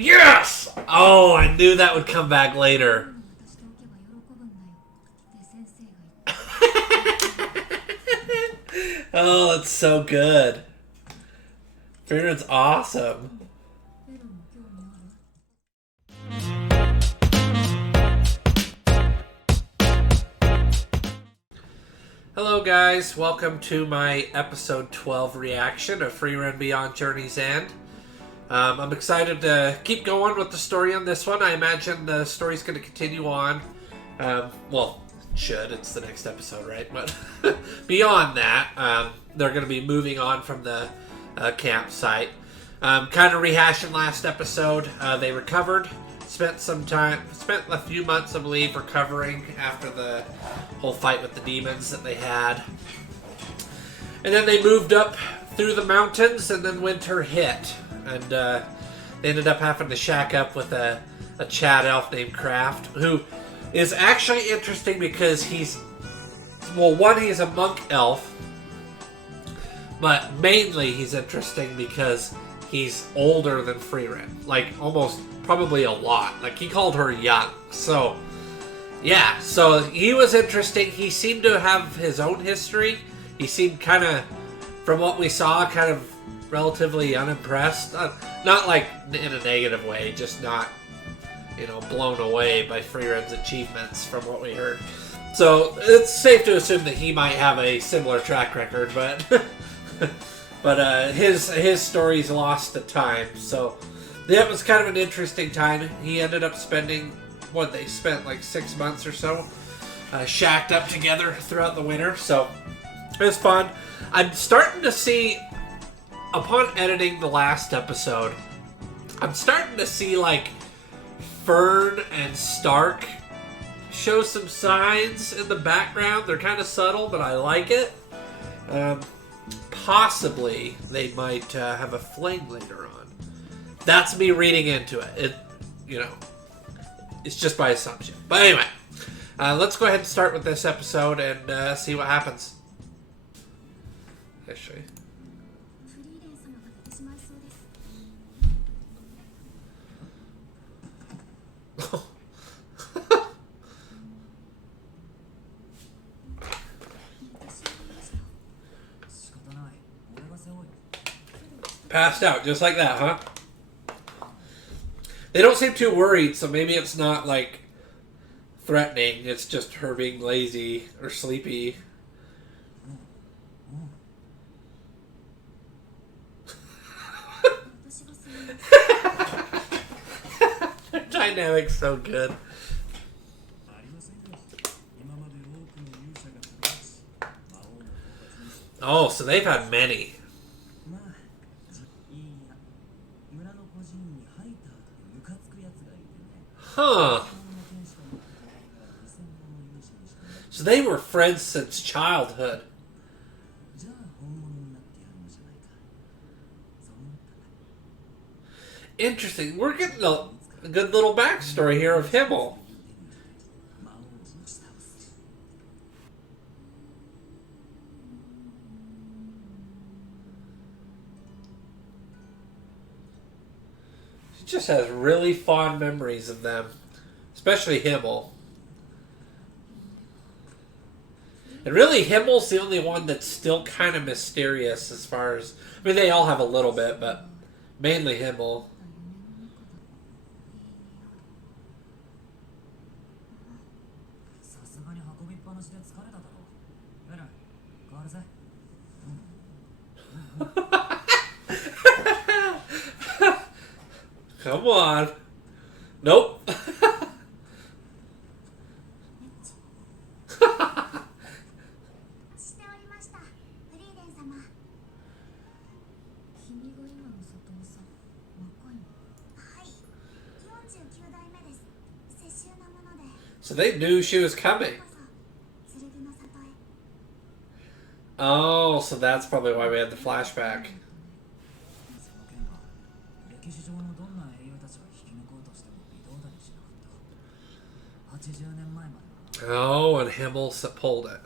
Yes! Oh, I knew that would come back later. Oh, that's so good. Frieren's awesome. Hello guys, welcome to my episode 12 reaction of Frieren Beyond Journey's End. I'm excited to keep going with the story on this one. I imagine the story's going to continue on. Well, it should. It's the next episode, right? But beyond that, they're going to be moving on from the campsite. Kind of rehashing last episode. They recovered. Spent a few months, I believe, recovering after the whole fight with the demons that they had. And then they moved up through the mountains, and then winter hit. And they ended up having to shack up with a Chad elf named Kraft, who is actually interesting because he's a monk elf, but mainly he's interesting because he's older than Frieren. Like, almost, probably a lot. Like, he called her young. So, yeah. So, he was interesting. He seemed to have his own history. He seemed kind of, from what we saw, kind of relatively unimpressed. Not like in a negative way, just not, blown away by Frieren's achievements from what we heard. So, it's safe to assume that he might have a similar track record, but... But his story's lost to time, so that was kind of an interesting time. He ended up spending, they spent like 6 months or so, shacked up together throughout the winter, so it was fun. I'm starting to see, upon editing the last episode, I'm starting to see like Fern and Stark show some signs in the background. They're kind of subtle, but I like it. Possibly they might have a fling later on. That's me reading into it. It's just by assumption. But anyway, let's go ahead and start with this episode and see what happens. Actually. Passed out, just like that, huh? They don't seem too worried, so maybe it's not, like, threatening. It's just her being lazy or sleepy. Their dynamic's so good. Oh, so they've had many. Huh. So they were friends since childhood. Interesting. We're getting a good little backstory here of Himmel. She just has really fond memories of them. Especially Himmel. And really, Himmel's the only one that's still kind of mysterious as far as... I mean, they all have a little bit, but mainly Himmel. Come on. Nope. So they knew she was coming. Oh, so that's probably why we had the flashback. Oh, and Himmel pulled it.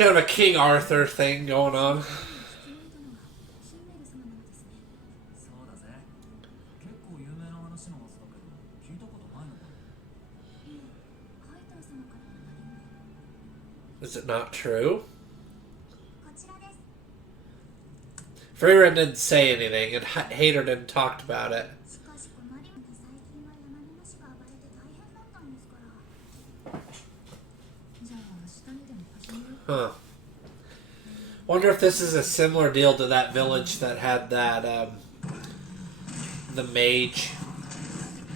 Kind of a King Arthur thing going on. Is it not true? Frieren didn't say anything, and Hater didn't talk about it. Huh. Wonder if this is a similar deal to that village that had that, the mage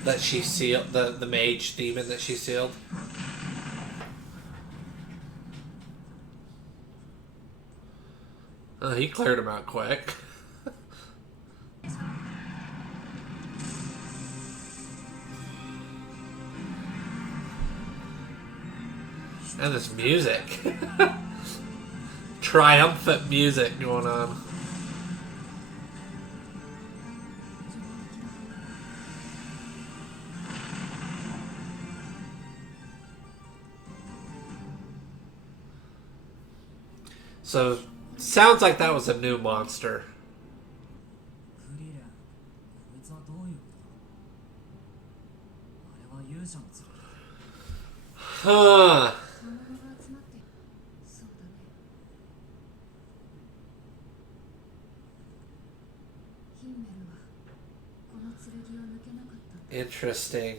that she sealed, the mage demon that she sealed. He cleared him out quick. And this music. Triumphant music going on. So, sounds like that was a new monster. Huh. Interesting.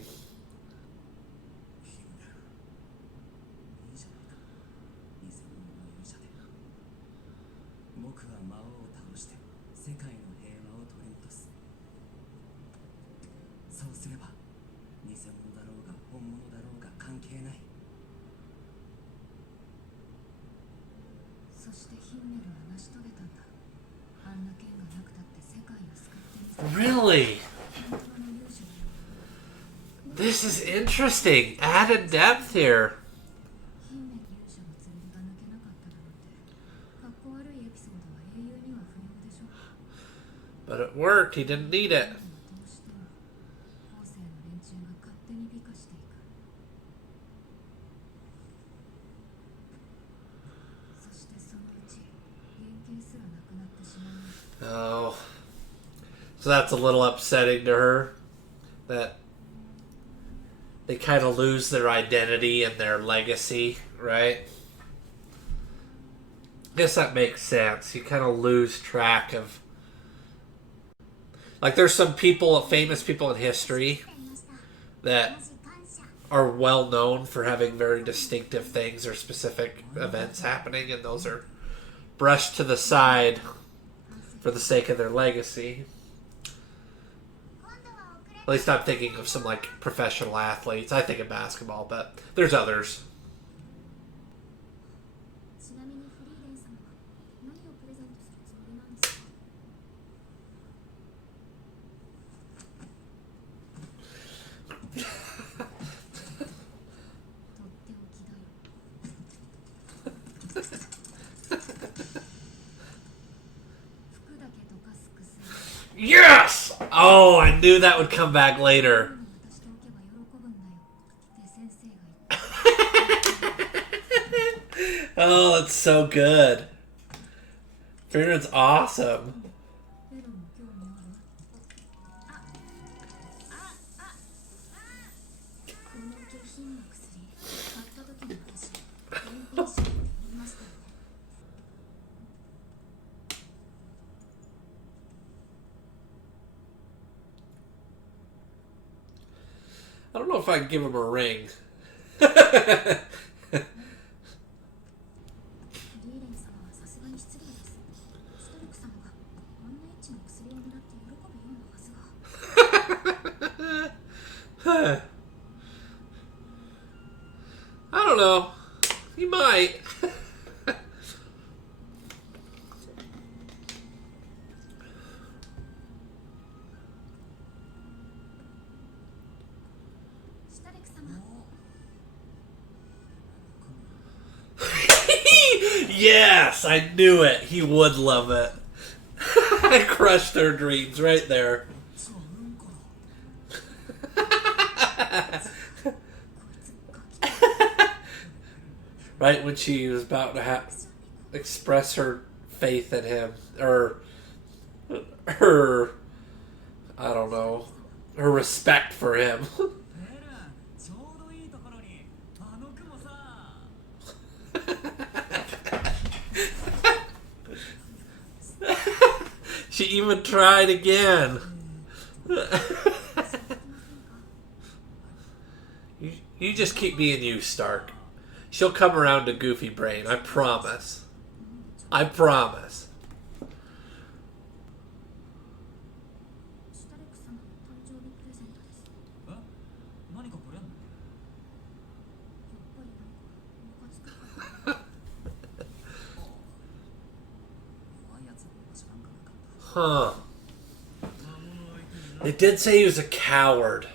Really? This is interesting. Added depth here. But it worked. He didn't need it. Oh. So that's a little upsetting to her. That they kind of lose their identity and their legacy, right? I guess that makes sense. You kind of lose track of... Like, there's some people, famous people in history that are well known for having very distinctive things or specific events happening, and those are brushed to the side for the sake of their legacy. At least I'm thinking of some, like, professional athletes. I think of basketball, but there's others. Yes! Oh, I knew that would come back later. Oh, that's so good. Frieren's awesome. I don't know if I can give him a ring. I don't know. He might. Yes, I knew it. He would love it. I crushed their dreams right there. Right when she was about to have... express her faith in him, or her, I don't know, her respect for him. She even tried again. You just keep being you, Stark. She'll come around to Goofy Brain. I promise. I promise. Huh. They did say he was a coward.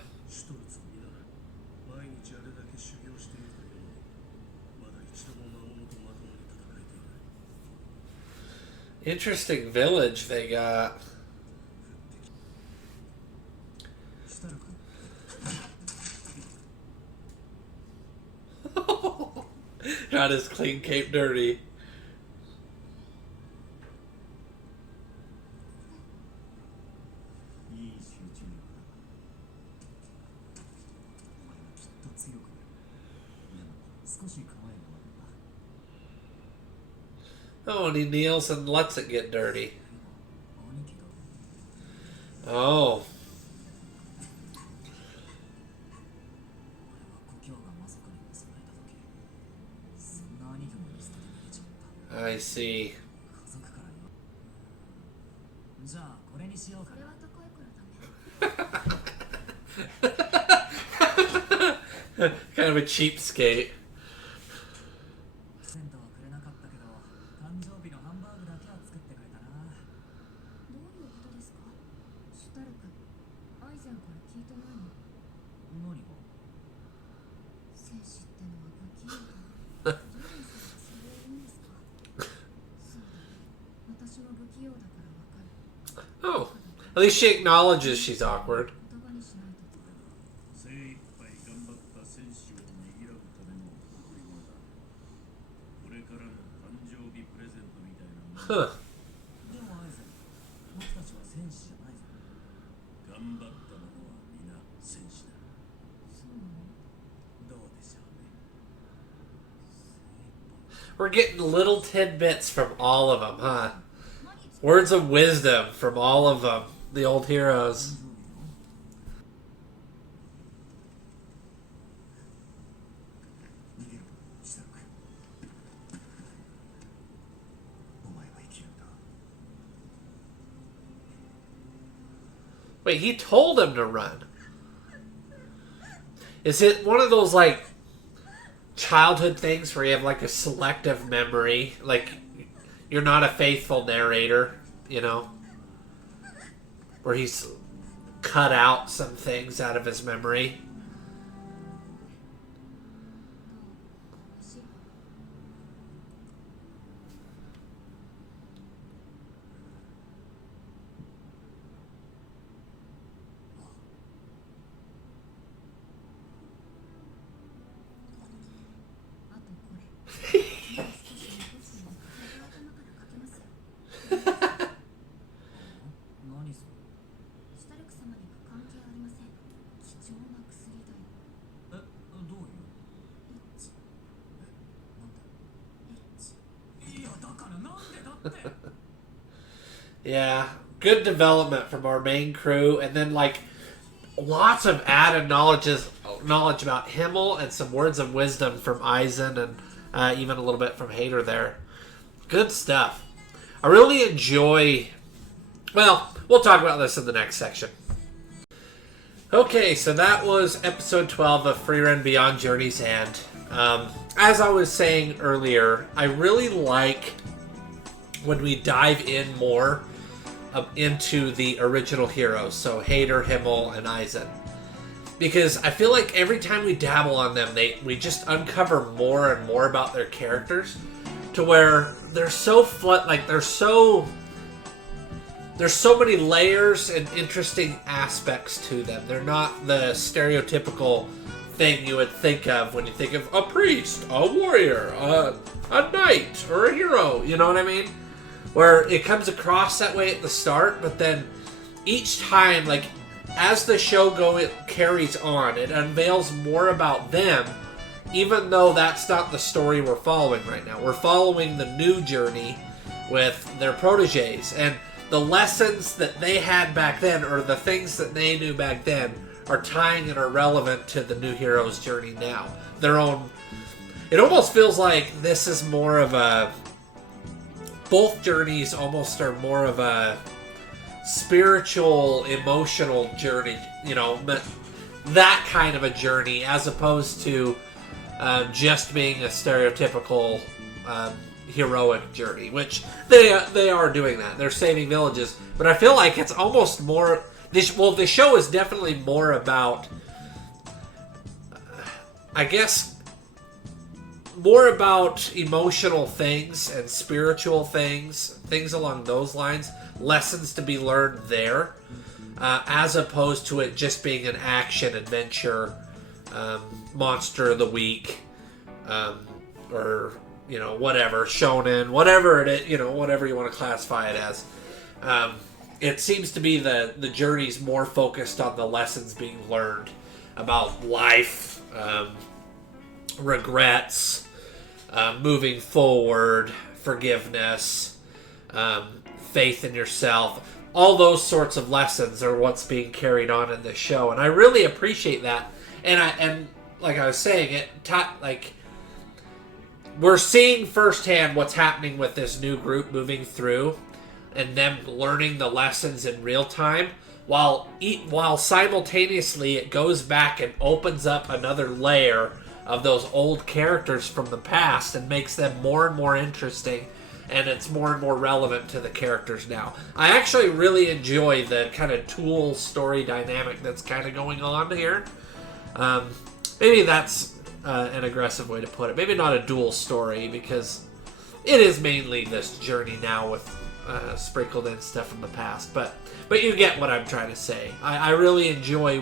Interesting village they got. Got his clean cape dirty. Oh, and he kneels and lets it get dirty. Oh. I see. Kind of a cheapskate. Oh, at least she acknowledges she's awkward. Huh. We're getting little tidbits from all of them, huh? Words of wisdom from all of them, the old heroes. Wait, he told him to run. Is it one of those, like, childhood things where you have, like, a selective memory? Like, you're not a faithful narrator, you know? Where he's cut out some things out of his memory. Yeah, good development from our main crew, and then like lots of added knowledge about Himmel and some words of wisdom from Eisen, and even a little bit from Hader there. Good stuff. I really enjoy. Well, we'll talk about this in the next section. Okay, so that was episode 12 of Frieren Beyond Journey's End. As I was saying earlier, I really like when we dive in more into the original heroes, so Hader, Himmel, and Eisen. Because I feel like every time we dabble on them, we just uncover more and more about their characters, to where they're so there's so many layers and interesting aspects to them. They're not the stereotypical thing you would think of when you think of a priest, a warrior, a knight, or a hero. You know what I mean? Where it comes across that way at the start, but then each time, like, as the show it carries on, it unveils more about them, even though that's not the story we're following right now. We're following the new journey with their proteges, and the lessons that they had back then, or the things that they knew back then, are tying and are relevant to the new hero's journey now. Their own... It almost feels like this is more of a... Both journeys almost are more of a spiritual, emotional journey, you know, that kind of a journey, as opposed to just being a stereotypical heroic journey, which they are doing that. They're saving villages, but I feel like it's almost more... the show is definitely more about, I guess, more about emotional things and spiritual things along those lines, lessons to be learned there, as opposed to it just being an action adventure, monster of the week, or, you know, whatever, shonen, whatever it is, you know, whatever you want to classify it as. It seems to be the journey's more focused on the lessons being learned about life, regrets, moving forward, forgiveness, faith in yourself. All those sorts of lessons are what's being carried on in this show, and I really appreciate that. And like I was saying, we're seeing firsthand what's happening with this new group moving through, and them learning the lessons in real time, while simultaneously it goes back and opens up another layer of those old characters from the past and makes them more and more interesting, and it's more and more relevant to the characters now. I actually really enjoy the kind of tool story dynamic that's kind of going on here. Maybe that's an aggressive way to put it. Maybe not a dual story, because it is mainly this journey now with sprinkled in stuff from the past, but you get what I'm trying to say. I really enjoy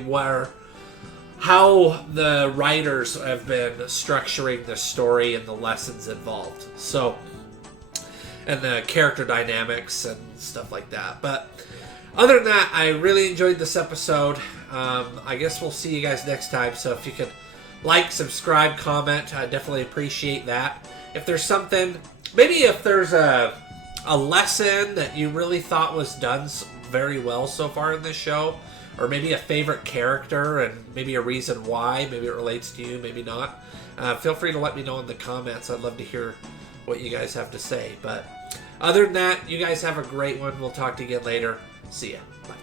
how the writers have been structuring the story and the lessons involved. So, and the character dynamics and stuff like that. But other than that, I really enjoyed this episode. I guess we'll see you guys next time. So if you could like, subscribe, comment, I definitely appreciate that. If there's something, maybe if there's a lesson that you really thought was done very well so far in this show, or maybe a favorite character and maybe a reason why, maybe it relates to you, maybe not, feel free to let me know in the comments. I'd love to hear what you guys have to say. But other than that, you guys have a great one. We'll talk to you again later. See ya. Bye.